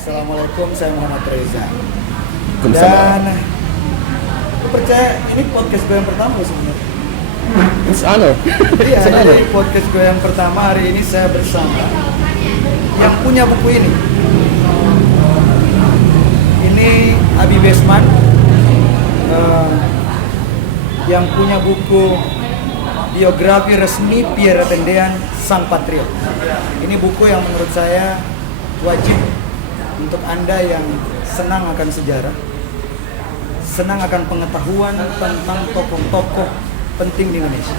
Assalamualaikum, saya Muhammad Reza. Waalaikumsalam. Dan aku percaya ini podcast gue yang pertama loh sebenarnya. It's honor. Iya, It's an honor. jadi podcast gue yang pertama hari ini saya bersama yang punya buku ini. Ini Abi Besman, yang punya buku biografi resmi Pierre Tendean Sang Patriot. Ini buku yang menurut saya wajib untuk Anda yang senang akan sejarah, senang akan pengetahuan tentang tokoh-tokoh penting di Indonesia.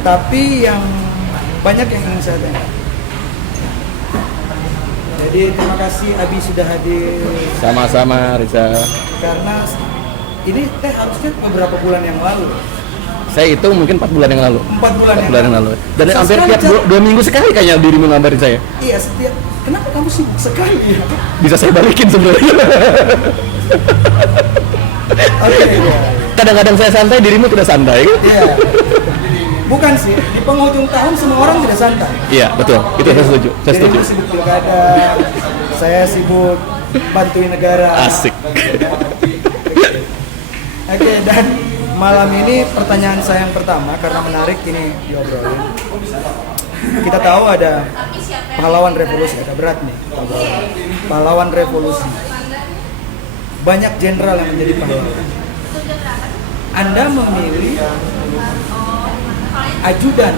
Tapi yang banyak yang ingin saya tanya. Jadi terima kasih Abi sudah hadir. Sama-sama Riza. Karena ini harusnya beberapa bulan yang lalu. Saya itu mungkin 4 bulan yang lalu. 4 bulan 4 bulan yang lalu. Dan Susah hampir sekali, tiap 2 minggu sekali kayaknya dirimu ngabarin saya. Iya, setiap. Kenapa kamu sibuk sekali ya? Bisa saya balikin sebenarnya. Oke, iya. Kadang-kadang saya santai, dirimu tidak santai. Iya. Bukan sih, di penghujung tahun semua orang tidak santai. Iya, betul. Itu saya setuju. Saya setuju. Dirimu sibuk pilkada, saya sibuk bantuin negara. Asik. Oke, dan malam ini pertanyaan saya yang pertama karena menarik ini diobrolin. Kita tahu ada pahlawan revolusi, ada berat nih. Pahlawan revolusi. Banyak jenderal yang menjadi pahlawan. Anda memilih ajudan.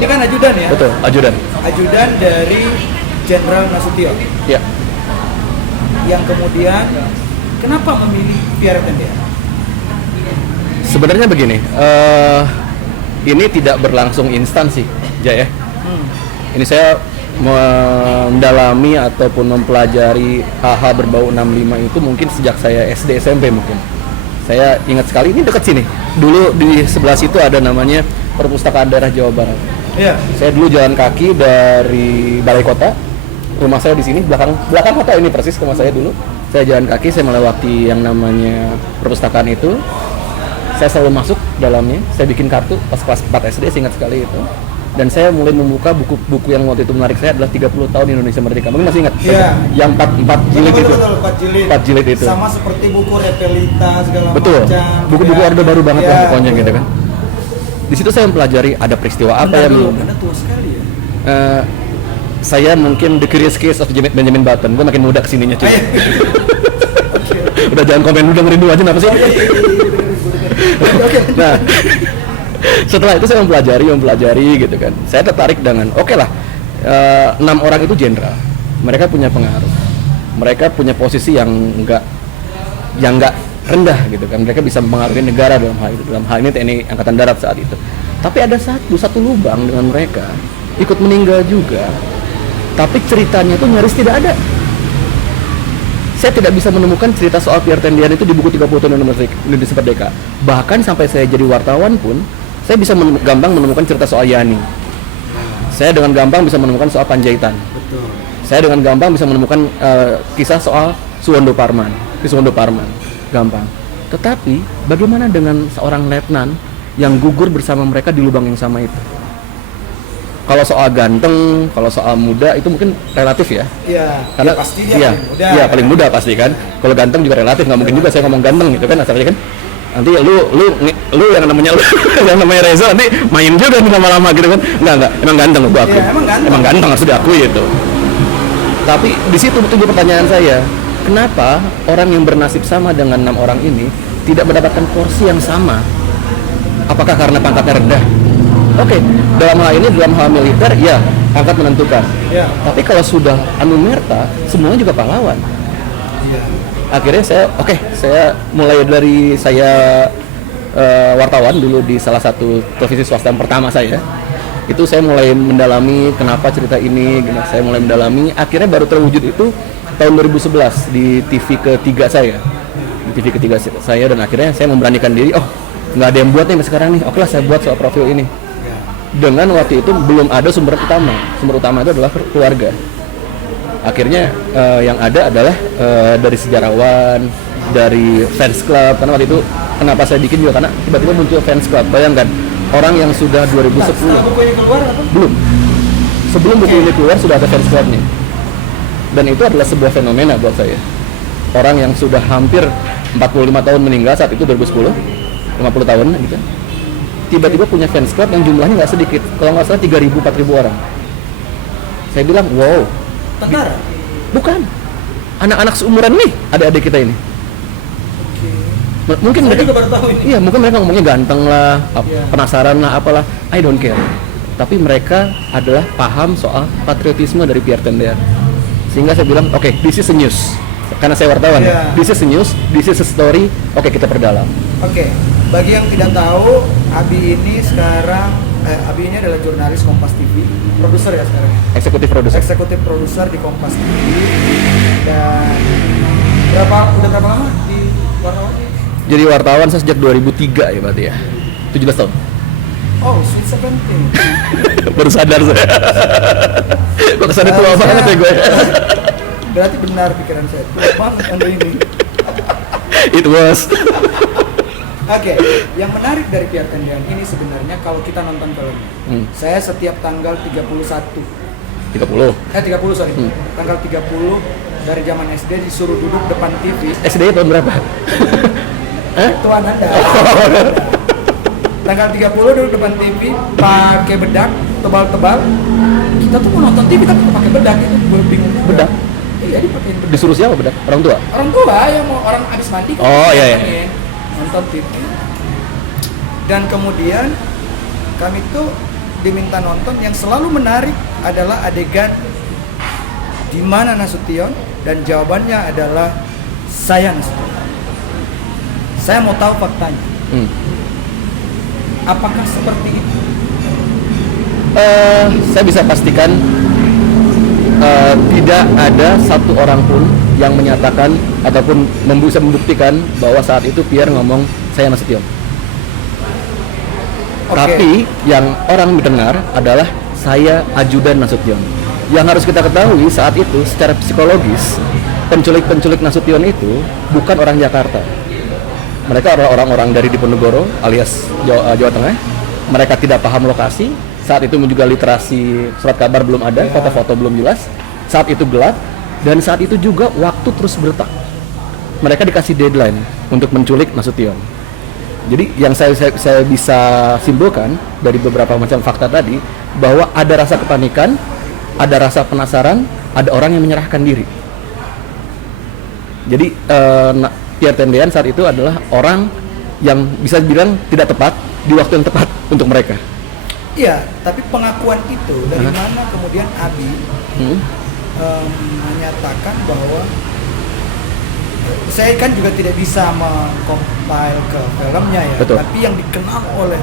Ini kan ajudan ya? Betul, ajudan. Ajudan dari Jenderal Nasution. Ya. Yang kemudian kenapa memilih Pierre Tendean? Sebenarnya begini, ini tidak berlangsung instan sih, Jaya. Ini saya mendalami ataupun mempelajari hal-hal berbau 65 itu mungkin sejak saya SD SMP mungkin. Saya ingat sekali, ini dekat sini. Dulu di sebelah situ ada namanya Perpustakaan Daerah Jawa Barat. Iya. Saya dulu jalan kaki dari Balai Kota. Rumah saya di sini, belakang kota ini persis rumah saya dulu. Saya jalan kaki, saya melewati yang namanya perpustakaan itu. Saya selalu masuk dalamnya, saya bikin kartu pas kelas 4 SD, saya ingat sekali itu. Dan saya mulai membuka buku-buku yang waktu itu menarik saya adalah 30 tahun Indonesia Merdeka. Mungkin masih ingat? Iya. Yang 4 jilid itu. Betul, 4 jilid. 4 jilid itu. Sama seperti buku Repelita segala Betul. macam. Buku-buku Ya. Orde Baru banget Ya, lah pokoknya betul. gitu kan. Di situ saya mempelajari ada peristiwa apa Anda yang dulu, Anda tua sekali ya? saya mungkin the curious case of Benjamin Button. Gue makin muda kesininya cuy. Udah jangan komen, udah ngerindu aja apa sih? Nah, setelah itu saya mempelajari gitu kan. Saya tertarik dengan oke lah, 6 orang itu jenderal. Mereka punya pengaruh. Mereka punya posisi yang enggak rendah gitu kan. Mereka bisa mempengaruhi negara dalam hal itu. Dalam hal ini TNI Angkatan Darat saat itu. Tapi ada satu lubang dengan mereka ikut meninggal juga. Tapi ceritanya itu nyaris tidak ada. Saya tidak bisa menemukan cerita soal Pierre Tendean itu di buku 30 tahun Indonesia Merdeka. Bahkan sampai saya jadi wartawan pun, saya bisa gampang menemukan cerita soal Yani. Saya dengan gampang bisa menemukan soal Panjaitan. Betul. Saya dengan gampang bisa menemukan kisah soal Suwondo Parman. Gampang. Tetapi bagaimana dengan seorang letnan yang gugur bersama mereka di lubang yang sama itu? Kalau soal ganteng, kalau soal muda itu mungkin relatif ya. Iya. Karena Ya pastinya iya, paling muda. iya paling muda pasti kan. Kalau ganteng juga relatif, nggak mungkin juga saya ngomong ganteng gitu kan asalnya kan. Nanti lu yang namanya yang namanya Reza nanti main juga nih lama-lama gitu kan. Enggak, emang ganteng gua akui. Iya, Emang ganteng harus diakui itu. Tapi di situ tunggu pertanyaan saya. Kenapa orang yang bernasib sama dengan 6 orang ini tidak mendapatkan porsi yang sama? Apakah karena pangkatnya rendah? Oke, dalam hal ini, dalam hal militer, ya, pangkat menentukan. Iya. Tapi kalau sudah anumerta, semuanya juga pahlawan. Iya. Akhirnya saya mulai dari wartawan dulu di salah satu televisi swasta yang pertama saya. Itu saya mulai mendalami kenapa cerita ini, saya mulai mendalami. Akhirnya baru terwujud itu tahun 2011 di TV ketiga saya. Di TV ketiga saya dan akhirnya saya memberanikan diri, nggak ada yang buat nih sekarang nih, oke lah saya buat soal profil ini. Dengan waktu itu belum ada sumber utama itu adalah keluarga. Akhirnya yang ada adalah dari sejarawan, dari fans club. Karena waktu itu kenapa saya bikin juga karena tiba-tiba muncul fans club. Bayangkan orang yang sudah 2010 Setelah buku ini keluar apa? belum. Sebelum buku ini keluar sudah ada fans club nih. Dan itu adalah sebuah fenomena buat saya. Orang yang sudah hampir 45 tahun meninggal saat itu 2010, 50 tahun gitu. Tiba-tiba punya fans club yang jumlahnya nggak sedikit. Kalau nggak salah 3.000, 4.000 orang. Saya bilang, wow. Tentara? Bukan. Anak-anak seumuran nih, adik-adik kita ini. Mungkin Saya mereka juga baru tahu ini. Iya, mungkin mereka ngomongnya ganteng lah, Iya. penasaran lah, apalah. I don't care. Tapi mereka adalah paham soal patriotisme dari Pierre Tendean. Sehingga saya bilang, oke, this is a news. Karena saya wartawan, Iya. this is a news, this is a story. Oke, kita perdalam. Oke, bagi yang tidak tahu, Abi ini sekarang, Abi ini adalah jurnalis Kompas TV, produser ya sekarang. Eksekutif produser. Eksekutif produser di Kompas TV. Dan udah berapa lama di wartawan? Jadi wartawan saya sejak 2003 ya berarti ya. 17 tahun. Oh, Sweet 17. Baru sadar saya. Kok kesannya tua Harusnya- banget ya gue. Berarti benar pikiran saya. Tua banget Anda ini. It was. Oke, yang menarik dari Pierre Tendean ini sebenarnya kalau kita nonton filmnya. Saya setiap tanggal 31 30. sorry. Tanggal 30 dari zaman SD disuruh duduk depan TV. SD tahun berapa? Tuan Anda. Tanggal 30 duduk depan TV pakai bedak tebal-tebal. Kita tuh mau nonton TV tapi pakai bedak itu gue bingung. Bedak? Iya, dipakein bedak. Disuruh siapa bedak? Orang tua? Orang tua yang mau orang habis mandi kan Oh, iya, iya. dipakein, nonton TV. Dan kemudian kami tuh diminta nonton yang selalu menarik adalah adegan di mana Nasution dan jawabannya adalah saya Nasution. Saya mau tahu faktanya. Apakah seperti itu? Saya bisa pastikan tidak ada satu orang pun yang menyatakan ataupun bisa membuktikan bahwa saat itu Pierre ngomong saya Nasution. Oke. Tapi yang orang mendengar adalah saya ajudan Nasution. Yang harus kita ketahui saat itu secara psikologis penculik-penculik Nasution itu bukan orang Jakarta. Mereka adalah orang-orang dari Diponegoro alias Jawa Tengah. Mereka tidak paham lokasi. Saat itu juga literasi surat kabar belum ada, foto-foto belum jelas. Saat itu gelap dan saat itu juga waktu terus berdetak. Mereka dikasih deadline untuk menculik Nasution. Jadi yang saya bisa simpulkan dari beberapa macam fakta tadi bahwa ada rasa kepanikan, ada rasa penasaran, ada orang yang menyerahkan diri. Jadi Pierre Tendean saat itu adalah orang yang bisa dibilang tidak tepat di waktu yang tepat untuk mereka. Iya, tapi pengakuan itu dari mana kemudian Abi menyatakan bahwa saya kan juga tidak bisa mengcompile ke filmnya ya, Betul. tapi yang dikenal oleh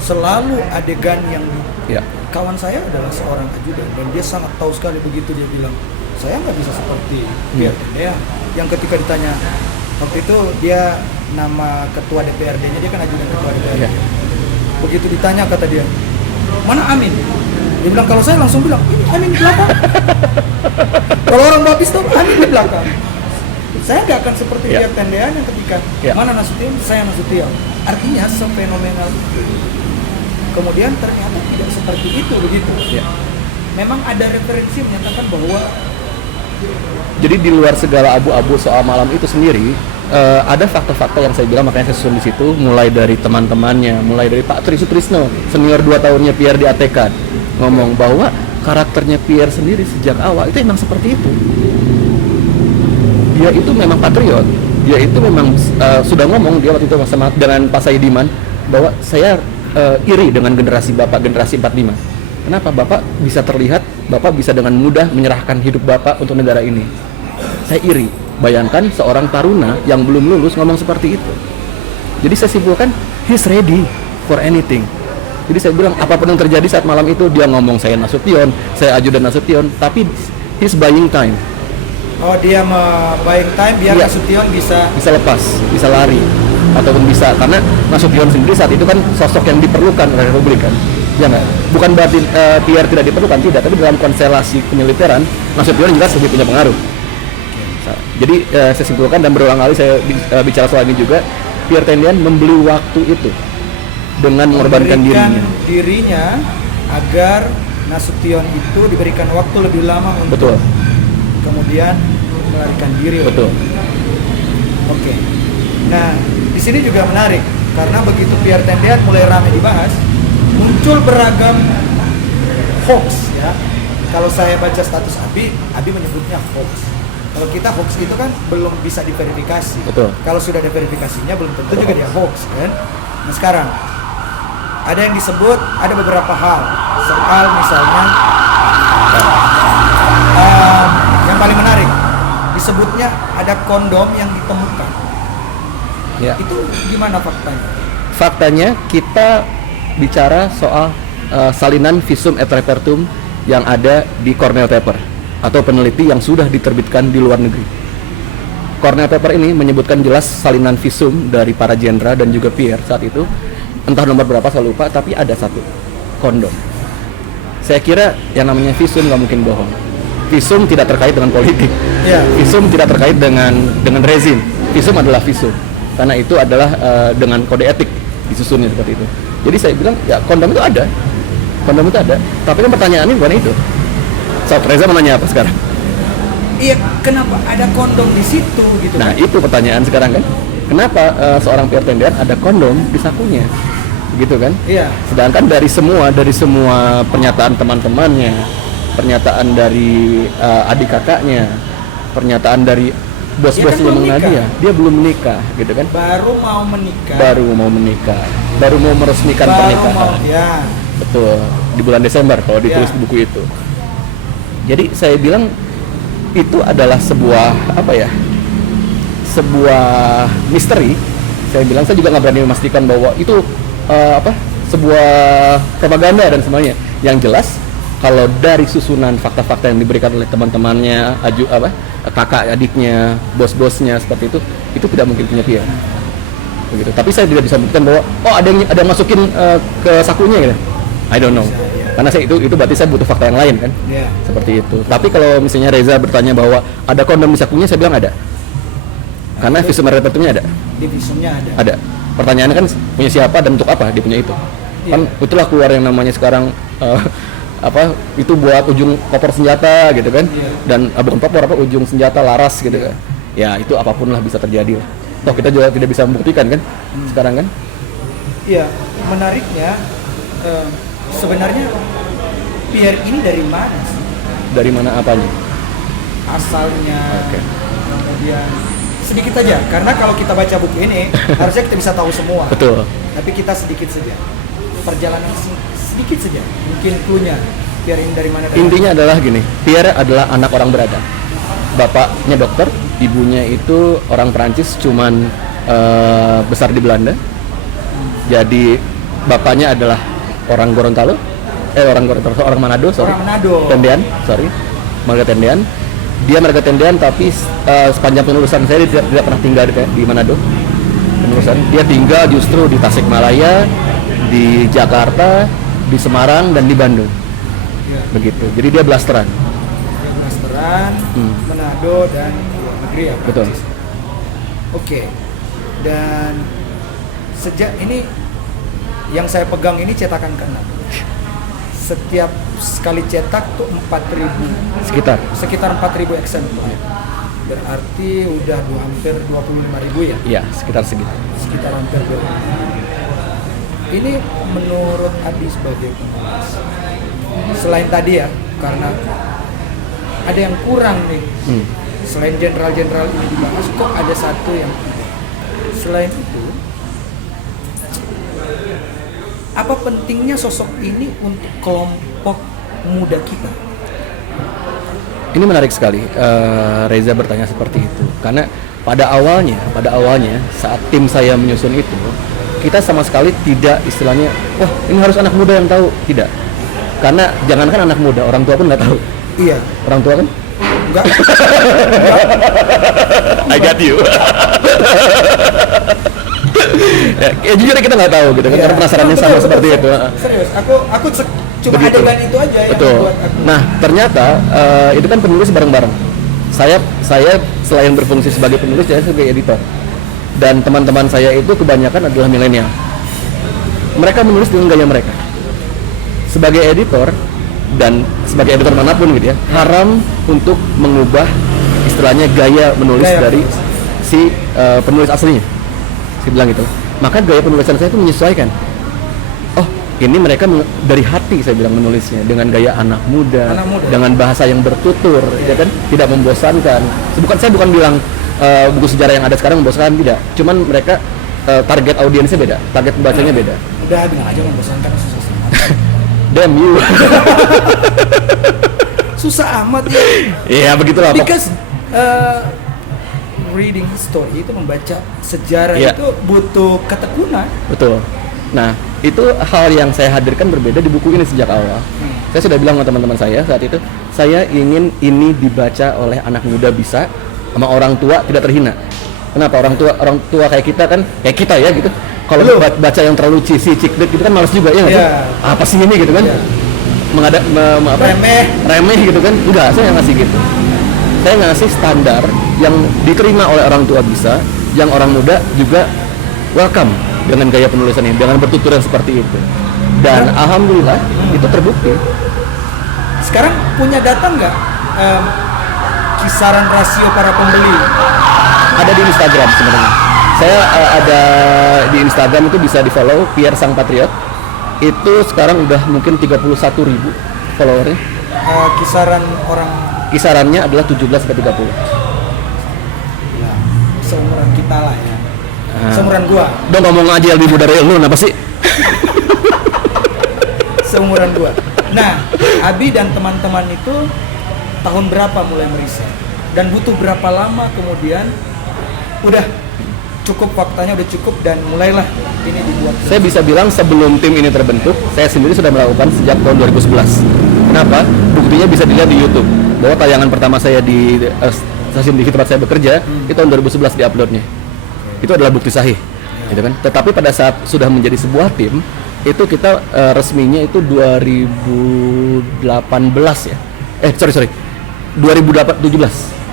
selalu adegan yang Ya. kawan saya adalah seorang ajudan dan dia sangat tahu sekali begitu dia bilang saya nggak bisa seperti Pierre Tendean yang ketika ditanya waktu itu dia nama ketua DPRD-nya dia kan ajudan ketua DPRD. Ya. Begitu ditanya kata dia mana Amin? Dia bilang kalau saya langsung bilang ini Amin di belakang. Kalau orang Bapis tahu Amin di belakang. Saya nggak akan seperti Ya. Pierre Tendean yang ketika mana Nasution, saya Nasution. Artinya sefenomenal itu. Kemudian ternyata tidak seperti itu begitu. Ya. Memang ada referensi menyatakan bahwa Jadi di luar segala abu-abu soal malam itu sendiri, ada fakta-fakta yang saya bilang makanya saya susun di situ, mulai dari teman-temannya, mulai dari Pak Tri Sutrisno, senior 2 tahunnya Pierre di ATK, ngomong bahwa karakternya Pierre sendiri sejak awal itu memang seperti itu. Dia itu memang patriot, dia itu memang sudah ngomong dia waktu itu sama dengan Pak Saidiman bahwa saya iri dengan generasi Bapak, generasi 45. Kenapa Bapak bisa terlihat, Bapak bisa dengan mudah menyerahkan hidup Bapak untuk negara ini. Saya iri. Bayangkan seorang taruna yang belum lulus ngomong seperti itu. Jadi saya simpulkan, he's ready for anything. Jadi saya bilang, apapun yang terjadi saat malam itu, dia ngomong saya Nasution, saya ajudan Nasution, tapi he's buying time. oh dia buying time biar Iya. Nasution bisa Lepas, bisa lari, ataupun bisa, karena Nasution sendiri saat itu kan sosok yang diperlukan oleh Republik kan. Ya nggak? Bukan berarti Pierre tidak diperlukan, tidak, tapi dalam konstelasi penyeliteran Nasution jelas lebih punya pengaruh. Jadi saya simpulkan dan berulang kali saya bicara soal ini juga, Pierre Tendean membeli waktu itu dengan mengorbankan memberikan dirinya agar Nasution itu diberikan waktu lebih lama untuk Betul. kemudian melarikan diri. Betul. Oke. Nah, di sini juga menarik karena begitu Pierre Tendean mulai ramai dibahas, muncul beragam hoax ya. Kalau saya baca status Abi menyebutnya hoax. Kalau kita hoax itu kan belum bisa diverifikasi. Betul. Kalau sudah ada verifikasinya belum tentu juga dia hoax kan. Nah sekarang ada yang disebut ada beberapa hal soal misalnya yang paling menarik disebutnya ada kondom yang ditemukan. Ya. Itu gimana faktanya? Faktanya kita bicara soal salinan visum et repertum yang ada di Cornell paper atau peneliti yang sudah diterbitkan di luar negeri. Cornell paper ini menyebutkan jelas salinan visum dari para jenderal dan juga Pierre saat itu, entah nomor berapa saya lupa, tapi ada satu kondom. Saya kira yang namanya visum nggak mungkin bohong. Visum tidak terkait dengan politik. Ya. Visum tidak terkait dengan rezim. Visum adalah visum karena itu adalah dengan kode etik disusunnya seperti itu. Jadi saya bilang ya kondom itu ada. Kondom itu ada, tapi kan pertanyaannya bukan itu. So, Reza mau nanya apa sekarang? Iya, kenapa ada kondom di situ gitu? Nah, itu pertanyaan sekarang kan. Kenapa seorang Pierre Tendean ada kondom di sakunya? Gitu kan? Iya. Sedangkan dari semua pernyataan teman-temannya, pernyataan dari adik kakaknya, pernyataan dari bos-bos Dia kan yang belum mengenal nikah. dia belum menikah, gitu kan? Baru mau menikah. Baru mau meresmikan pernikahan. Ya. Betul, di bulan Desember kalau ditulis Ya. di buku itu. Jadi saya bilang itu adalah sebuah sebuah misteri. Saya bilang saya juga nggak berani memastikan bahwa itu sebuah propaganda dan semuanya. Yang jelas kalau dari susunan fakta-fakta yang diberikan oleh teman-temannya, kakak adiknya, bos-bosnya seperti itu tidak mungkin punya Pierre. Begitu. Tapi saya tidak bisa membuktikan bahwa ada yang masukin ke sakunya gitu. I don't know. Karena itu berarti saya butuh fakta yang lain kan. Yeah. Seperti itu. Tapi kalau misalnya Reza bertanya bahwa ada kondom di sakunya, saya bilang ada. Karena visum et repertumnya ada. Di visumnya ada. Ada. Pertanyaannya kan punya siapa dan untuk apa dia punya itu. Yeah. Kan itulah keluar yang namanya sekarang itu buat ujung koper senjata gitu kan. Yeah. Dan bukan koper ujung senjata laras gitu kan. Ya itu apapun lah bisa terjadi lah. Toh kita juga tidak bisa membuktikan kan sekarang kan. Iya, menariknya sebenarnya Pierre ini dari mana sih? Dari mana apanya? Asalnya, Oke. kemudian sedikit aja, karena kalau kita baca buku ini harusnya kita bisa tahu semua. Betul. Tapi kita sedikit saja, perjalanan sedikit saja, mungkin cluenya Pierre ini dari mana? Intinya adalah gini, Pierre adalah anak orang berada. Bapaknya dokter, ibunya itu orang Perancis, cuman besar di Belanda. Jadi bapaknya adalah orang Gorontalo, orang Manado, sorry. Orang Manado. Tendean, sorry. Marga Tendean. Dia Marga Tendean, tapi sepanjang penulisan saya dia tidak pernah tinggal di Manado. Penulisan dia tinggal justru di Tasikmalaya, di Jakarta, di Semarang dan di Bandung. Ya. Begitu. Jadi dia blasteran. Blasteran, Manado dan luar negeri ya. Betul. Prancis. Oke. Dan sejak ini yang saya pegang ini cetakan ke-6. Setiap sekali cetak tuh 4.000 sekitar 4.000 eksemplar. Berarti udah hampir 25.000 ya? Iya, sekitar segitu. Sekitar hampir 25.000. Ini menurut Abi sebagai penulis, selain tadi ya, karena ada yang kurang nih. Selain jenderal-jenderal ini dibahas, kok ada satu yang selain itu, apa pentingnya sosok ini untuk kelompok muda kita? Ini menarik sekali Reza bertanya seperti itu karena pada awalnya saat tim saya menyusun itu kita sama sekali tidak istilahnya wah ini harus anak muda yang tahu, tidak, karena jangankan anak muda, orang tua pun nggak tahu. Iya, orang tua kan enggak. I got you. Ya jujur kita nggak tahu gitu kan, karena penasarannya sama seperti itu. Serius, aku cuma Begitu. adegan itu aja yang Betul. membuat aku. Nah ternyata itu kan penulis bareng-bareng. Saya selain berfungsi sebagai penulis, saya sebagai editor. Dan teman-teman saya itu kebanyakan adalah milenial. Mereka menulis dengan gaya mereka. Sebagai editor, dan sebagai editor manapun gitu ya, haram untuk mengubah istilahnya gaya menulis dari si penulis aslinya. Saya bilang gitu. Maka gaya penulisan saya itu menyesuaikan. Oh, ini mereka dari hati saya bilang menulisnya dengan gaya anak muda. Dengan bahasa yang bertutur, ya kan, tidak membosankan. Saya bukan bilang buku sejarah yang ada sekarang membosankan, tidak. Cuman mereka target audiensnya beda, target pembacanya beda. Udah bilang aja membosankan, susah amat. Damn you. Susah amat ya. Iya, begitulah. Because reading story itu membaca sejarah itu butuh ketekunan. Betul. Nah, itu hal yang saya hadirkan berbeda di buku ini sejak awal. Saya sudah bilang sama teman-teman saya saat itu, saya ingin ini dibaca oleh anak muda bisa, sama orang tua tidak terhina. Kenapa? Orang tua kayak kita ya gitu. Kalau baca yang terlalu cheesy, cikdek gitu kan malas juga ya nggak sih? Apa sih ini gitu kan? Remeh gitu kan? Enggak, saya nggak ngasih gitu. Saya ngasih standar yang diterima oleh orang tua bisa, yang orang muda juga welcome dengan gaya penulisan ini, dengan bertutur yang seperti itu. Dan alhamdulillah itu terbukti. Sekarang punya data nggak kisaran rasio para pembeli? Ada di Instagram sebenarnya. Saya ada di Instagram itu bisa di follow Pierre Sang Patriot. Itu sekarang udah mungkin 31.000 followernya. Kisarannya adalah 17 ke 30. Ya, seumuran kita lah ya. Seumuran gua. Dong ngomong aja lebih muda dari lu, apa sih? Seumuran gua. Nah, Abi dan teman-teman itu tahun berapa mulai meriset? Dan butuh berapa lama kemudian udah cukup, faktanya udah cukup dan mulailah ini dibuat? Saya bisa bilang sebelum tim ini terbentuk, saya sendiri sudah melakukan sejak tahun 2011. Kenapa? Buktinya bisa dilihat di YouTube bahwa tayangan pertama saya di stasiun TV tempat saya bekerja itu tahun 2011 di-uploadnya. Itu adalah bukti sahih, gitu kan. Tetapi pada saat sudah menjadi sebuah tim, itu kita resminya itu 2018 ya. 2017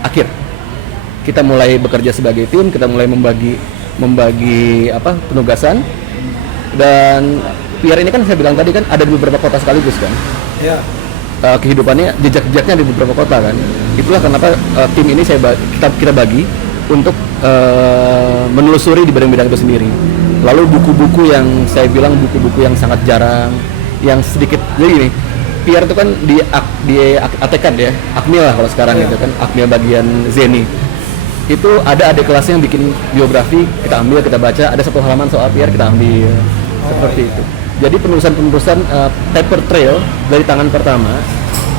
akhir. Kita mulai bekerja sebagai tim, kita mulai membagi penugasan. Dan Pierre ini kan saya bilang tadi kan ada di beberapa kota sekaligus kan. Ya. Kehidupannya, jejak-jejaknya di beberapa kota kan. Itulah kenapa tim ini kita bagi untuk menelusuri di bidang-bidang itu sendiri. Lalu buku-buku yang saya bilang buku-buku yang sangat jarang, yang sedikit, jadi gini, Pierre itu kan di Atekan ya, Akmil lah kalau sekarang gitu kan, Akmil bagian Zeni. Itu ada adik kelasnya yang bikin biografi, kita ambil, kita baca, ada satu halaman soal Pierre, kita ambil, seperti itu. Jadi penulisan-penulisan paper trail dari tangan pertama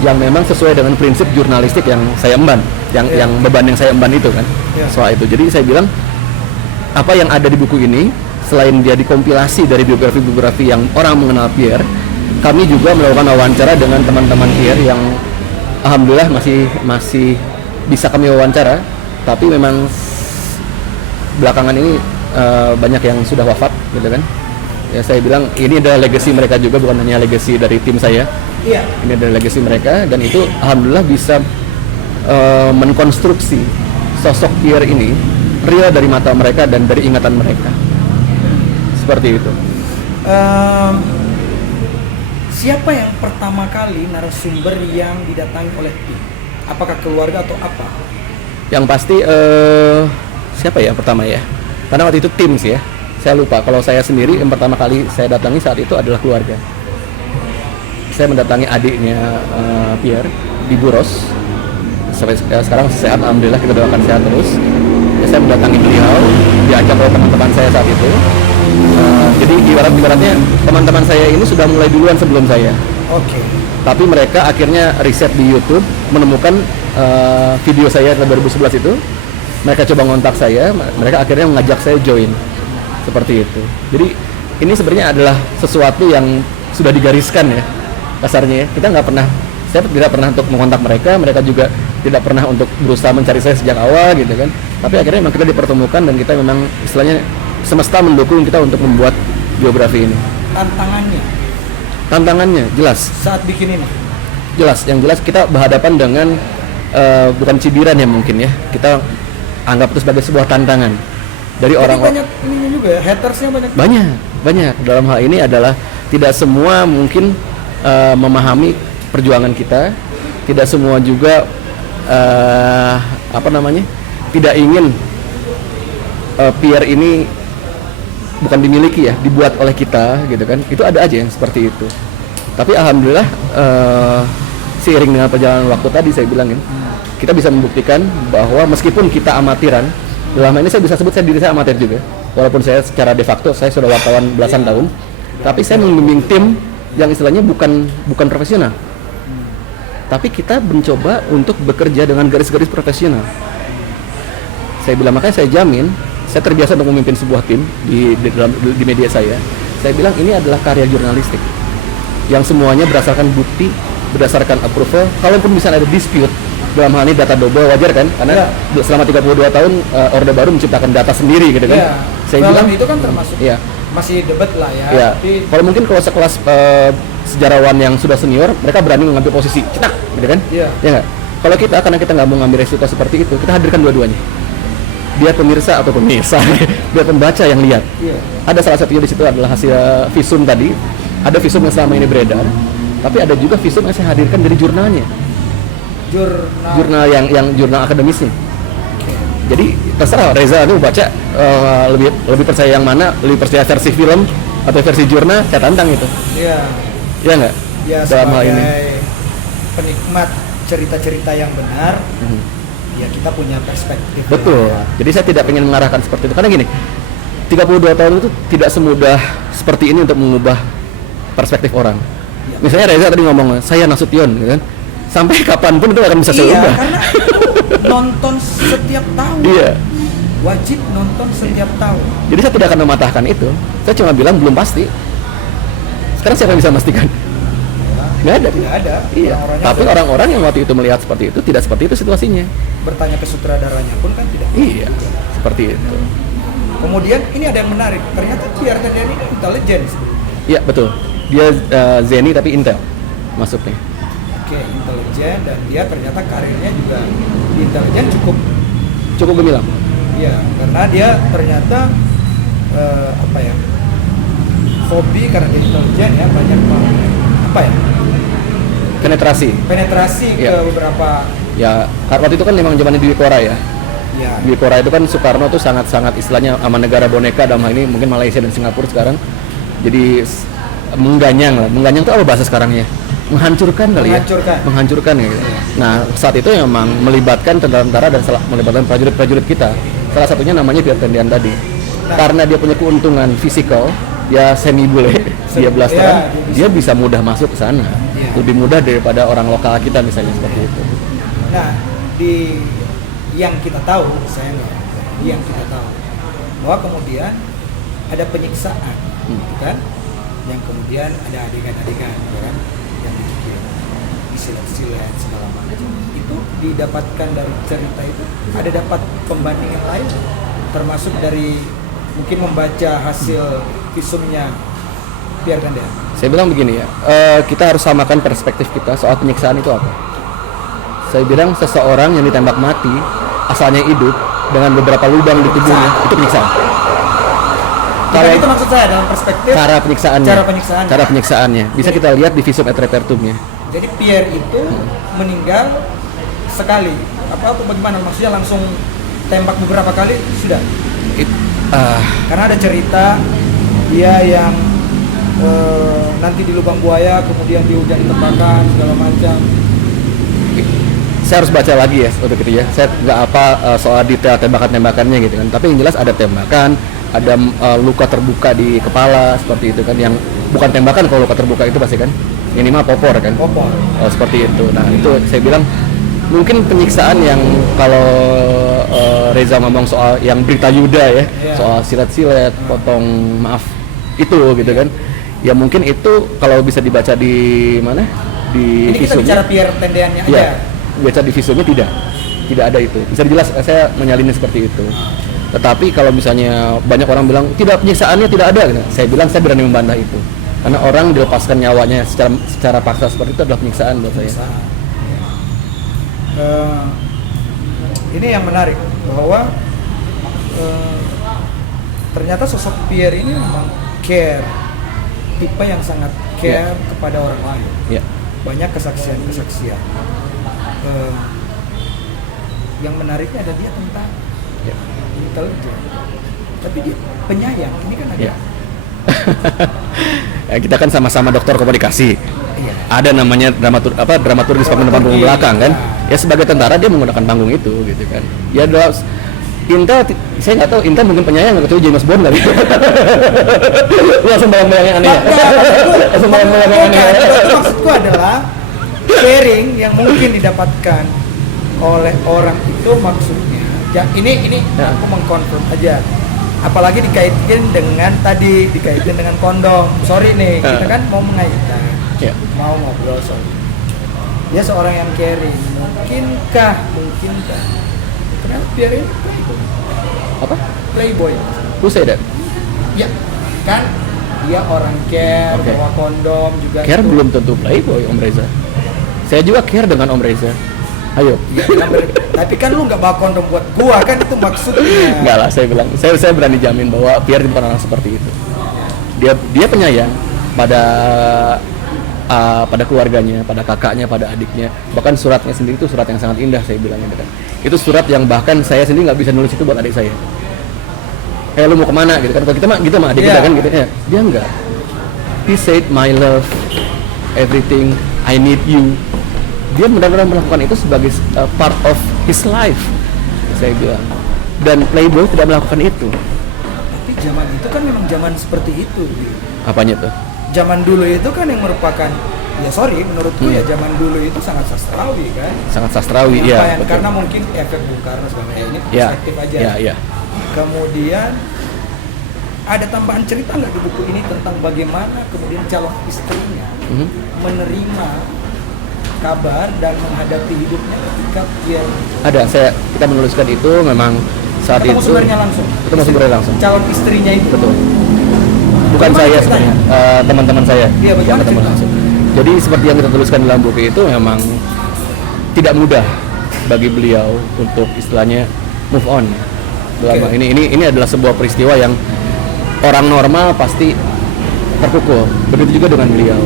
yang memang sesuai dengan prinsip jurnalistik yang saya emban, yang beban yang saya emban itu kan, soal itu. Jadi saya bilang apa yang ada di buku ini selain dia dikompilasi dari biografi-biografi yang orang mengenal Pierre, kami juga melakukan wawancara dengan teman-teman Pierre yang alhamdulillah masih bisa kami wawancara, tapi memang belakangan ini banyak yang sudah wafat gitu kan. Ya saya bilang ini adalah legacy mereka juga, bukan hanya legacy dari tim saya. Iya. Ini adalah legacy mereka dan itu alhamdulillah bisa mengkonstruksi sosok Pierre ini real dari mata mereka dan dari ingatan mereka. Seperti itu. Siapa yang pertama kali narasumber yang didatangi oleh tim? Apakah keluarga atau apa? Yang pasti siapa ya yang pertama ya? Karena waktu itu tim sih ya. Saya lupa. Kalau saya sendiri yang pertama kali saya datangi saat itu adalah keluarga. Saya mendatangi adiknya Pierre di Buros. Sampai sekarang sehat, alhamdulillah, kita doakan sehat terus. Saya mendatangi beliau, diajak oleh teman-teman saya saat itu. Jadi ibaratnya teman-teman saya ini sudah mulai duluan sebelum saya. Oke. Tapi mereka akhirnya riset di YouTube, menemukan video saya tahun 2011 itu. Mereka coba ngontak saya, mereka akhirnya mengajak saya join. Seperti itu. Jadi ini sebenarnya adalah sesuatu yang sudah digariskan ya, kasarnya ya. Saya tidak pernah untuk mengontak mereka, mereka juga tidak pernah untuk berusaha mencari saya sejak awal gitu kan. Tapi akhirnya memang kita dipertemukan dan kita memang istilahnya semesta mendukung kita untuk membuat biografi ini. Tantangannya jelas. Saat bikin ini? Jelas, yang jelas kita berhadapan dengan bukan cibiran ya mungkin ya. Kita anggap itu sebagai sebuah tantangan dari orang. Banyak ininya juga ya, hatersnya banyak. Banyak. Dalam hal ini adalah tidak semua mungkin memahami perjuangan kita, tidak semua juga tidak ingin Pierre ini bukan dimiliki ya, dibuat oleh kita gitu kan. Itu ada aja yang seperti itu. Tapi alhamdulillah seiring dengan perjalanan waktu tadi saya bilangin, kita bisa membuktikan bahwa meskipun kita amatiran, dalam hal ini saya bisa sebut diri saya amatir juga. Walaupun saya secara de facto saya sudah wartawan belasan tahun, tapi saya membimbing tim yang istilahnya bukan profesional. Tapi kita mencoba untuk bekerja dengan garis-garis profesional. Saya bilang, makanya saya jamin, saya terbiasa untuk memimpin sebuah tim di media saya. Saya bilang ini adalah karya jurnalistik yang semuanya berdasarkan bukti, berdasarkan approval. Kalaupun misalnya ada dispute, dalam hal ini data double, wajar kan? Karena selama 32 tahun Orde Baru menciptakan data sendiri gitu kan. Saya bilang itu kan termasuk masih debat lah ya. Tapi kalau sekelas sejarawan yang sudah senior, mereka berani mengambil posisi cetak gitu kan? Ya nggak? Kalau kita, karena kita nggak mau ngambil resiko seperti itu, kita hadirkan dua-duanya. Biar pemirsa, biar pembaca yang lihat. Ada salah satunya di situ adalah hasil visum tadi. Ada visum yang selama ini beredar, tapi ada juga visum yang saya hadirkan dari jurnalnya. Jurnal yang jurnal akademisnya. Jadi terserah Reza itu baca lebih percaya yang mana, lebih percaya versi film atau versi jurnal, saya tantang itu. Iya nggak? Ya, dalam hal ini penikmat cerita-cerita yang benar, ya kita punya perspektif. Betul. Jadi saya tidak ingin mengarahkan seperti itu. Karena gini, 32 tahun itu tidak semudah seperti ini untuk mengubah perspektif orang. Misalnya Reza tadi ngomong, saya Nasution, gitu kan? Sampai kapanpun itu akan bisa saya ubah. Karena nonton setiap tahun. Wajib nonton setiap tahun. Jadi saya tidak akan mematahkan itu. Saya cuma bilang belum pasti. Sekarang siapa yang bisa memastikan? Nggak ada. Tidak ada. Iya. Tapi orang-orang yang waktu itu melihat seperti itu tidak seperti itu situasinya. Bertanya ke sutradaranya pun kan tidak. Iya, seperti itu. Kemudian ini ada yang menarik. Ternyata Pierre Tendian ini intelijen sebenarnya. Iya betul. Dia Zeni tapi Intel masuknya. Oke, intelijen, dan dia ternyata karirnya juga di intelijen cukup gemilang. Iya, karena dia ternyata hobi karena dia intelijen ya, banyak penetrasi ke beberapa. Ya, waktu itu kan memang zamannya Dwi Kora ya. Dwi Kora itu kan Soekarno tuh sangat istilahnya aman negara boneka, dalam hal ini mungkin Malaysia dan Singapura sekarang. Jadi mengganyang itu apa bahasa sekarangnya? Menghancurkan kali ya. Menghancurkan gitu. Nah, saat itu memang melibatkan tentara dan melibatkan prajurit kita. Salah satunya namanya Pierre Tendian tadi. Karena dia punya keuntungan fisikal, dia semi bule, dia blasteran, dia bisa mudah masuk ke sana. Lebih mudah daripada orang lokal kita misalnya seperti itu. Nah, yang kita tahu bahwa kemudian ada penyiksaan, kan? Yang kemudian ada adegan-adegan, kan? Yang dibikin disilet-silet segala macam. Itu didapatkan dari cerita itu. Ada dapat pembanding yang lain, termasuk dari mungkin membaca hasil visumnya Pierre Tendian. Saya bilang begini ya, kita harus samakan perspektif kita soal penyiksaan itu apa. Saya bilang seseorang yang ditembak mati asalnya hidup dengan beberapa lubang di tubuhnya itu penyiksaan. Kalau itu maksud saya dalam perspektif cara penyiksaannya bisa kita lihat di visum et repertumnya. Jadi Pierre itu meninggal sekali apa bagaimana, maksudnya langsung tembak beberapa kali sudah? Karena ada cerita dia yang nanti di lubang buaya kemudian dihujani tembakan segala macam. Saya harus baca lagi ya untuk itu ya. Saya nggak apa soal detail tembakan-tembakannya gitu kan. Tapi yang jelas ada tembakan, ada luka terbuka di kepala seperti itu kan. Yang bukan tembakan, kalau luka terbuka itu pasti kan minimal popor kan. Seperti itu. Nah itu saya bilang mungkin penyiksaan yang kalau Reza ngomong soal yang berita Yuda ya, soal silet-silet, potong maaf itu gitu kan. Ya mungkin itu kalau bisa dibaca di mana? Di visumnya. Ini kita bicara Pierre Tendiannya aja. Ya, baca di visumnya tidak ada itu. Bisa dijelas saya menyalin seperti itu. Tetapi kalau misalnya banyak orang bilang tidak, penyiksaannya tidak ada gitu. Saya bilang saya berani membantah itu. Karena orang dilepaskan nyawanya secara paksa seperti itu adalah penyiksaan buat saya. Ini yang menarik bahwa ternyata sosok Pierre ini memang care, tipe yang sangat care kepada orang lain. banyak kesaksian-kesaksian. Yang menariknya ada dia tentang Ya. intelijen, tapi dia penyayang. Ini kan ada. Ya. Ya, kita kan sama-sama dokter komunikasi. Iya. Ada namanya dramaturgis panggung depan panggung belakang kan. Ya sebagai tentara dia menggunakan panggung itu gitu kan. Ya adalah saya nggak tahu Inta mungkin penyayang nggak kecuali James Bond kali. Lu langsung bayang-bayang yang aneh. Ya? Langsung bayang-bayang yang aneh. Maksudku adalah sharing yang mungkin didapatkan oleh orang itu maksudnya. Ya, ini Ya. aku mengkonfirm aja. Apalagi dikaitkan dengan kondom. Sorry nih, kita kan mau mengaitkan. Ya. Mau ngobrol soal dia seorang yang caring, mungkinkah kenapa biarin Apa? playboy Who say that? ya kan dia orang care, Oke. bawa kondom juga Care itu. belum tentu playboy Om Reza. Saya juga care dengan Om Reza. Ayo. Ya, tapi kan lu nggak bawa kondom buat gua kan itu maksudnya. Enggak lah, saya bilang. Saya berani jamin bahwa Pierre bukan orang seperti itu. Dia penyayang pada keluarganya, pada kakaknya, pada adiknya. Bahkan suratnya sendiri itu surat yang sangat indah saya bilang gitu kan. Itu surat yang bahkan saya sendiri nggak bisa nulis itu buat adik saya. Lu mau kemana gitu kan? Kalau kita mah adik kita kan gitu ya. Dia enggak. He said my love, everything, I need you. Dia benar-benar melakukan itu sebagai part of his life. Saya bilang. Dan playboy tidak melakukan itu. Tapi zaman itu kan memang zaman seperti itu. Apanya tuh? Zaman dulu itu kan yang merupakan menurutku ya zaman dulu itu sangat sastrawi kan. Sangat sastrawi ya. Penyampaian, karena mungkin efek Bung Karno sebenarnya ini Ya, perspektif aja. ya. Kemudian ada tambahan cerita nggak di buku ini tentang bagaimana kemudian calon istrinya menerima kabar dan menghadapi hidupnya ketika dia Ada, kita menuliskan itu memang saat ketemu itu. sumbernya langsung. Ketemu sumbernya langsung. Calon istrinya itu. Betul. Bukan Bagaimana saya ceritanya? sebenarnya, teman-teman saya Iya, yang bagaimana ketemu ceritanya? langsung. Jadi seperti yang kita tuliskan dalam buku itu memang tidak mudah bagi beliau untuk istilahnya move on. Lama Oke. ini adalah sebuah peristiwa yang orang normal pasti terpukul. Begitu juga dengan beliau.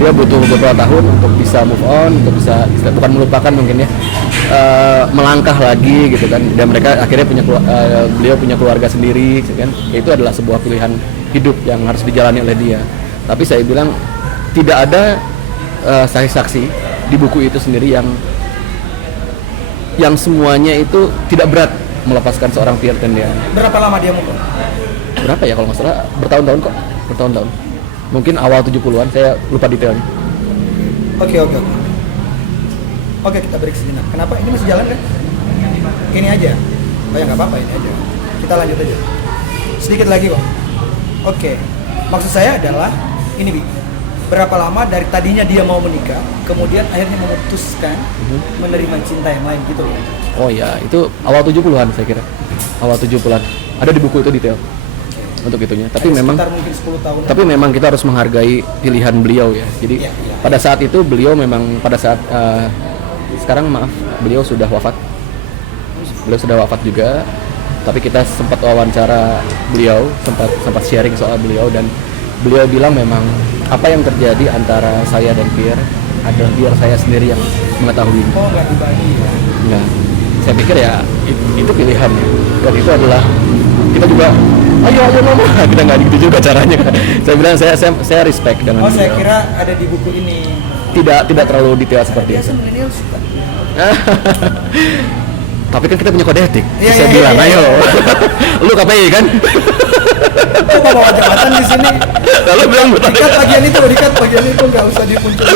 Dia butuh beberapa tahun untuk bisa move on, untuk bisa bukan melupakan mungkin ya, melangkah lagi gitu kan. Dan mereka akhirnya beliau punya keluarga sendiri, gitu kan. Itu adalah sebuah pilihan hidup yang harus dijalani oleh dia. Tapi saya bilang tidak ada saksi-saksi di buku itu sendiri yang semuanya itu tidak berat melepaskan seorang Pierre Tendean. Berapa lama dia move on? Berapa ya kalau nggak salah, bertahun-tahun kok, bertahun-tahun. Mungkin awal 70-an, saya lupa detailnya. Oke, kita break sejenak. Kenapa? Ini masih jalan kan? Ini aja. Oh ya nggak apa-apa, ini aja. Kita lanjut aja. Sedikit lagi kok. Oke. Maksud saya adalah ini Bi. Berapa lama dari tadinya dia mau menikah, kemudian akhirnya memutuskan menerima cinta yang lain gitu loh. Oh ya, itu awal 70-an saya kira. Awal 70-an. Ada di buku itu detail untuk itunya. Tapi Ada memang sekitar mungkin 10 tahun. Tapi memang kita harus menghargai pilihan beliau ya. Jadi Iya. pada saat itu beliau memang sekarang maaf beliau sudah wafat. Beliau sudah wafat juga. Tapi kita sempat wawancara beliau, sempat sharing soal beliau dan beliau bilang memang apa yang terjadi antara saya dan Pierre adalah biar saya sendiri yang mengetahui. Oh nggak dibagi ya. Nah, saya pikir ya itu pilihan ya. Dan itu adalah kita juga ayo mama kita nggak gitu juga caranya. Saya bilang saya respect dengan Oh saya beliau. kira ada di buku ini. Tidak terlalu detail seperti itu. Biasa milenial suka. Tapi kan kita punya kode etik. Iya, Saya iya, bilang iya, ayo iya. lu KPI kan. Kok bawa jabatan di sini? Lalu bilang Dikat bagian itu nggak usah dimunculin.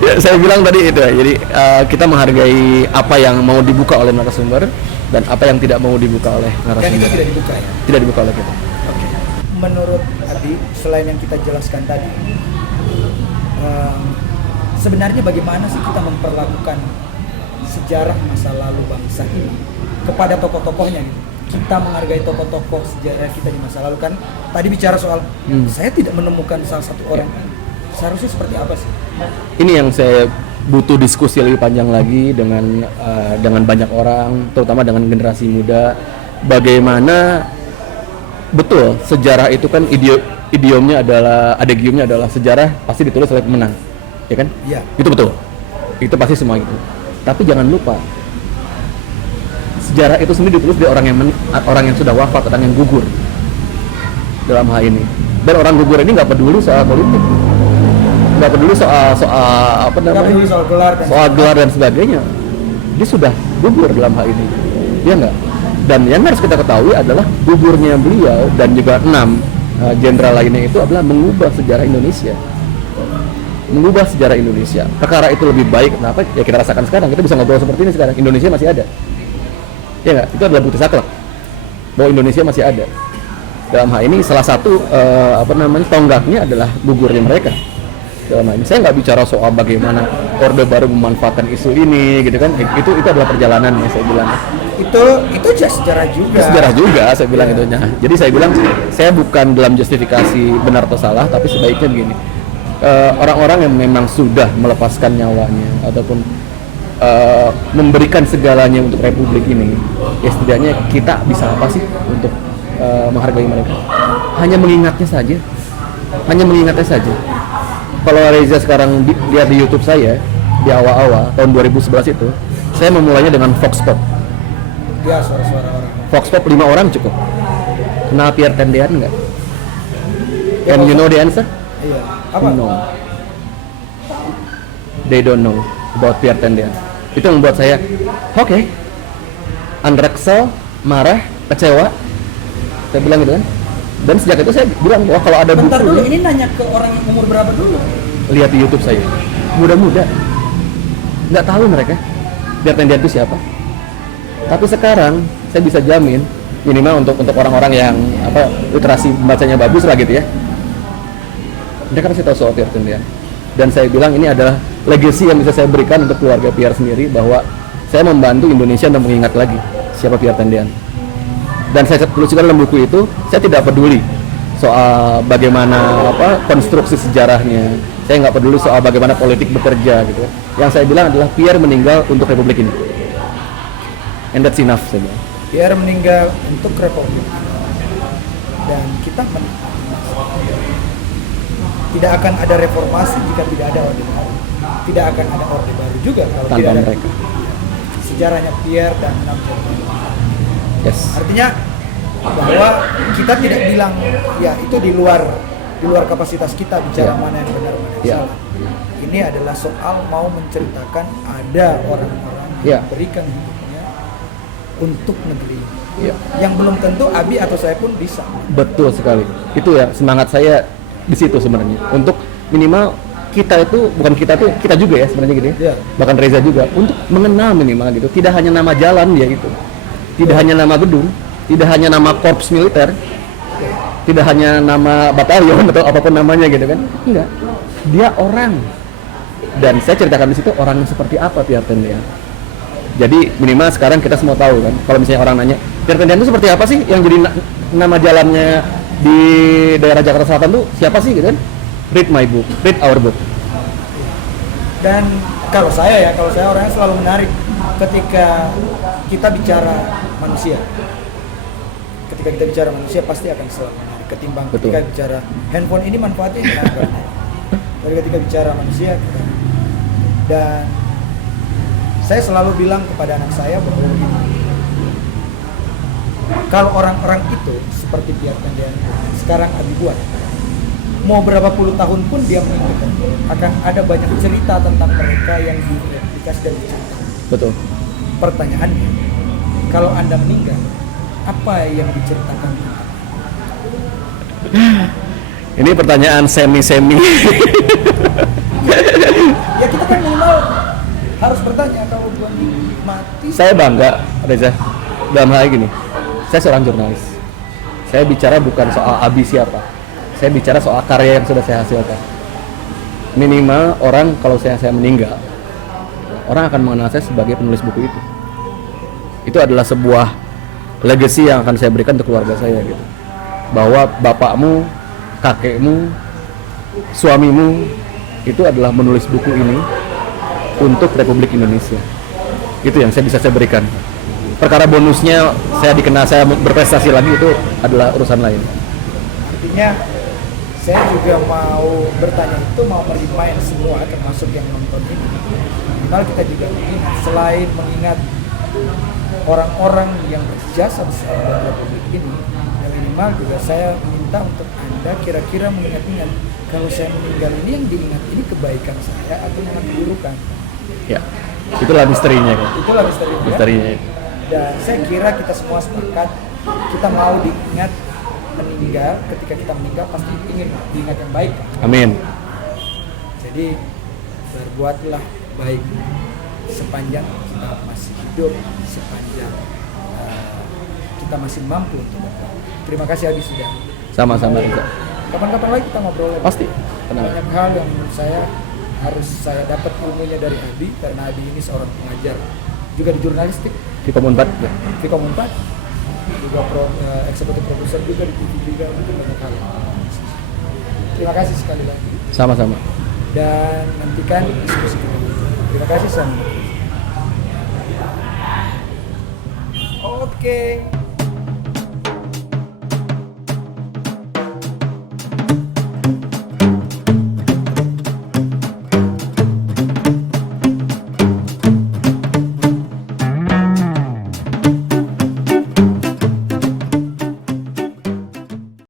Ya, saya bilang tadi itu ya. Jadi kita menghargai apa yang mau dibuka oleh narasumber dan apa yang tidak mau dibuka oleh Dan itu narasumber. tidak dibuka ya. Tidak dibuka oleh kita. Oke. Menurut Abi, selain yang kita jelaskan tadi, sebenarnya bagaimana sih kita memperlakukan sejarah masa lalu bangsa ini kepada tokoh-tokohnya gitu? Kita menghargai tokoh-tokoh sejarah kita di masa lalu kan. Tadi bicara soal saya tidak menemukan salah satu orang. Seharusnya seperti apa sih? Ini yang saya butuh diskusi lebih panjang lagi dengan banyak orang, terutama dengan generasi muda. Bagaimana betul sejarah itu kan idiomnya adalah adagiumnya adalah sejarah pasti ditulis oleh pemenang, ya kan? Iya. Itu betul. Itu pasti semua itu. Tapi jangan lupa sejarah itu sendiri ditulis dari orang yang sudah wafat, orang yang gugur dalam hal ini. Dan orang gugur ini nggak peduli soal politik, nggak peduli soal apa Nggak namanya, peduli soal gelar dan sebagainya. Dia sudah gugur dalam hal ini, dia nggak. Dan yang harus kita ketahui adalah gugurnya beliau dan juga 6 jenderal lainnya itu adalah mengubah sejarah Indonesia. Mengubah sejarah Indonesia. Perkara itu lebih baik, kenapa? Ya kita rasakan sekarang, kita bisa ngobrol seperti ini sekarang. Indonesia masih ada. Ya nggak? Itu adalah bukti saklek bahwa Indonesia masih ada. Dalam hal ini salah satu tonggaknya adalah gugurnya mereka. Dalam hal ini saya nggak bicara soal bagaimana Orde Baru memanfaatkan isu ini, gitu kan? Itu adalah perjalanan ya saya bilang. Itu sejarah juga. Sejarah juga saya bilang itu. Nah, jadi saya bilang saya bukan dalam justifikasi benar atau salah, tapi sebaiknya begini. Orang-orang yang memang sudah melepaskan nyawanya ataupun memberikan segalanya untuk republik ini, ya setidaknya kita bisa apa sih untuk menghargai mereka? Hanya mengingatnya saja. Kalau Reza sekarang lihat di YouTube saya di awal-awal tahun 2011 itu, saya memulainya dengan Vox Pop. Ya, suara-suara orang. Vox Pop 5 orang cukup. Kenal Pierre Tendean nggak? Ya, And you know the answer? Iya. Apa? No. They don't know about Pierre Tendean. Itu yang membuat saya, oke. Anda kesel, marah, kecewa. Saya bilang gitu kan. Dan sejak itu saya bilang bahwa kalau ada Bentar buku dulu, ini nanya ke orang yang umur berapa dulu? lihat di YouTube saya. Muda-muda. Nggak tahu mereka Pierre Tendean itu siapa. Tapi sekarang saya bisa jamin minimal untuk orang-orang yang literasi bacanya bagus lah gitu ya. Mereka pasti tahu soal Pierre Tendean. Dan saya bilang ini adalah legacy yang bisa saya berikan untuk keluarga Pierre sendiri, bahwa saya membantu Indonesia untuk mengingat lagi siapa Pierre Tendean. Dan saya tuliskan dalam buku itu, saya tidak peduli soal bagaimana konstruksi sejarahnya. Saya nggak peduli soal bagaimana politik bekerja gitu. Yang saya bilang adalah Pierre meninggal untuk republik ini. And that's enough saya bilang. Pierre meninggal untuk republik. Dan kita tidak akan ada reformasi jika tidak ada Orde Baru. Tidak akan ada Orde Baru juga kalau Tanpa tidak ada mereka. Sejarahnya Pierre dan 6 jenderal. Yes. Artinya bahwa kita tidak bilang ya itu di luar kapasitas kita bicara mana yang benar mana yang salah. Ini adalah soal mau menceritakan ada orang-orang yang berikan hidupnya untuk negeri. Yang belum tentu Abi atau saya pun bisa. Betul sekali. Itu ya semangat saya di situ sebenarnya. Untuk minimal kita itu bukan kita juga ya sebenarnya gitu ya. Bahkan Reza juga untuk mengenal minimal gitu. Tidak hanya nama jalan dia itu. Tidak hanya nama gedung, tidak hanya nama korps militer, tidak hanya nama batalion atau apapun namanya gitu kan. Enggak. Dia orang. Dan saya ceritakan di situ orang yang seperti apa Pierre Tendean. Jadi minimal sekarang kita semua tahu kan. Kalau misalnya orang nanya, Pierre Tendean itu seperti apa sih yang jadi nama jalannya di daerah Jakarta Selatan tuh siapa sih gitu kan? Read my book, read our book. Dan kalau saya orangnya selalu menarik ketika kita bicara manusia. Ketika kita bicara manusia pasti akan selalu menarik ketimbang ketika bicara handphone ini manfaatnya apa. Tapi ketika bicara manusia dan saya selalu bilang kepada anak saya bahwa kalau orang-orang itu seperti Pierre Tendean sekarang Abi buat, mau berapa puluh tahun pun dia meninggal, akan ada banyak cerita tentang mereka yang direplikasi dan diceritakan. Betul. Pertanyaannya, kalau Anda meninggal, apa yang diceritakan? Ini pertanyaan semi-semi. Ya kita kan minimal harus bertanya kalau gua mati. Saya bangga, Reza, dalam hal gini. Saya seorang jurnalis. Saya bicara bukan soal Abi siapa. Saya bicara soal karya yang sudah saya hasilkan. Minimal orang kalau saya meninggal, orang akan mengenal saya sebagai penulis buku itu. Itu adalah sebuah legacy yang akan saya berikan untuk keluarga saya gitu. Bahwa bapakmu, kakekmu, suamimu itu adalah menulis buku ini untuk Republik Indonesia. Itu yang saya bisa berikan. Perkara bonusnya saya dikenal, saya berprestasi lagi, itu adalah urusan lain. Artinya saya juga mau bertanya itu, mau merimain semua termasuk yang nonton ini. Minimal kita juga mengingat, selain mengingat orang-orang yang berjasa besar dalam Republik ini, yang minimal juga saya minta untuk Anda kira-kira mengingat-ingat kalau saya meninggal ini yang diingat ini kebaikan saya atau malah keburukan. Ya, itulah misterinya kan. Itulah misterinya. Misterinya. Dan saya kira kita semua sepakat kita mau diingat meninggal, ketika kita meninggal pasti ingin diingat yang baik. Amin. Jadi berbuatlah baik sepanjang kita masih hidup, sepanjang kita masih mampu untuk berbuat. Terima kasih Abi sudah. Sama-sama Reza. Kapan-kapan lagi kita ngobrol lagi. Pasti. Tenang. Banyak hal yang menurut saya harus saya dapat ilmunya dari Abi, karena Abi ini seorang pengajar juga di jurnalistik, Vkom Unpad. Ya. Vkom Unpad, juga eksekutif produser juga di TV juga, itu banyak hal. Terima kasih sekali lagi. Sama-sama. Dan nantikan diskusi kita. Terima kasih sama. Oke.